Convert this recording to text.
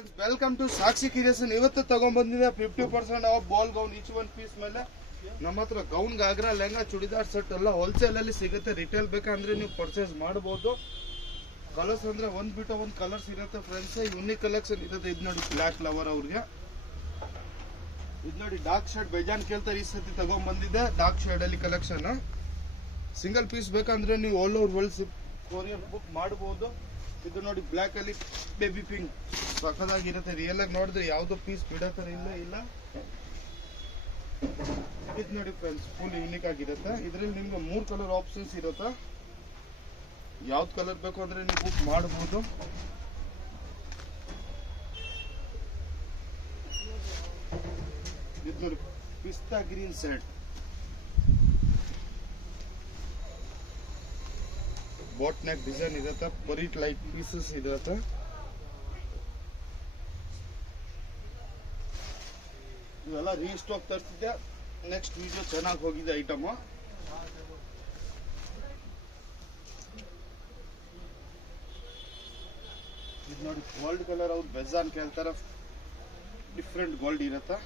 Friends, welcome to Sakshi creation. ಇವತ್ತು ತಗೊಂಡ್ಬಂದಿದೆ 50% off ball gown each one piece ಮೇಲೆ. ನಮ್ಮ ಹತ್ರ ಗೌನ್, ಗಾಗ್ರಾ, ಲೆಹಂಗಾ, ಚೂಡಿದಾರ್ ಸೆಟ್ ಎಲ್ಲ ಹೋಲ್ಸೇಲ್ ಅಲ್ಲಿ ಸಿಗುತ್ತೆ. ರಿಟೇಲ್ ಬೇಕಂದ್ರೆ ನೀವು ಪರ್ಚೇಸ್ ಮಾಡಬಹುದು. ಕಲರ್ಸ್ ಅಂದ್ರೆ ಒಂದ್ ಬಿಟ್ಟು ಒಂದು ಕಲರ್ಸ್ ಇರುತ್ತೆ ಫ್ರೆಂಡ್ಸ್. ಯೂನಿಕ್ ಕಲೆಕ್ಷನ್ ಇರುತ್ತೆ. ಇದು ನೋಡಿ ಬ್ಲಾಕ್ ಲವರ್ ಅವ್ರಿಗೆ. ಇದು ನೋಡಿ ಡಾರ್ಕ್ ಶೇಡ್ ಬೇಜಾನ್ ಕೇಳ್ತಾರೆ. ಈ ಸತಿ ತಗೊಂಡ್ಬಂದಿದೆ ಡಾರ್ಕ್ ಶೇಡ್ ಅಲ್ಲಿ ಕಲೆಕ್ಷನ್. ಸಿಂಗಲ್ ಪೀಸ್ ಬೇಕಂದ್ರೆ ನೀವು all over world courier book ಮಾಡಬಹುದು. ಇದು ನೋಡಿ ಬ್ಲಾಕ್ ಅಲ್ಲಿ ಬೇಬಿ ಪಿಂಕ್ ಸಖತ್ತಾಗಿರುತ್ತೆ. ರಿಯಲ್ ಆಗಿ ನೋಡಿದ್ರೆ ಯಾವ್ದು ಪೀಸ್ ಬಿಡೋ ಇಲ್ಲ. ಇದು ನೋಡಿ ಫ್ರೆಂಡ್ಸ್, ಫುಲ್ ಯೂನಿಕ್ ಆಗಿರುತ್ತೆ. ಇದ್ರಲ್ಲಿ ನಿಮ್ಗೆ 3 ಕಲರ್ ಆಪ್ಷನ್ಸ್ ಇರುತ್ತೆ. ಯಾವ್ದು ಕಲರ್ ಬೇಕು ಅಂದ್ರೆ ನೀವು ಬುಕ್ ಮಾಡಬಹುದು. ಇದು ನೋಡಿ pista green set, boat neck design ಇರುತ್ತೆ. ಪರೀಟ್ ಲೈಟ್ ಪೀಸಸ್ ಇರುತ್ತೆ. ಇವೆಲ್ಲ ರೀಸ್ಟಾಕ್ ತರ್ತಿದ್ದೆ. ನೆಕ್ಸ್ಟ್ ವಿಡಿಯೋ ಚೆನ್ನಾಗಿ ಹೋಗಿದೆ ಐಟಮ್. ಇದು ನೋಡಿ ಗೋಲ್ಡ್ ಕಲರ್. ಅವ್ರು ಬೆಜಾನ್ ಕೇಳ್ತಾರೆ. ಡಿಫ್ರೆಂಟ್ ಗೋಲ್ಡ್ ಇರುತ್ತೆ.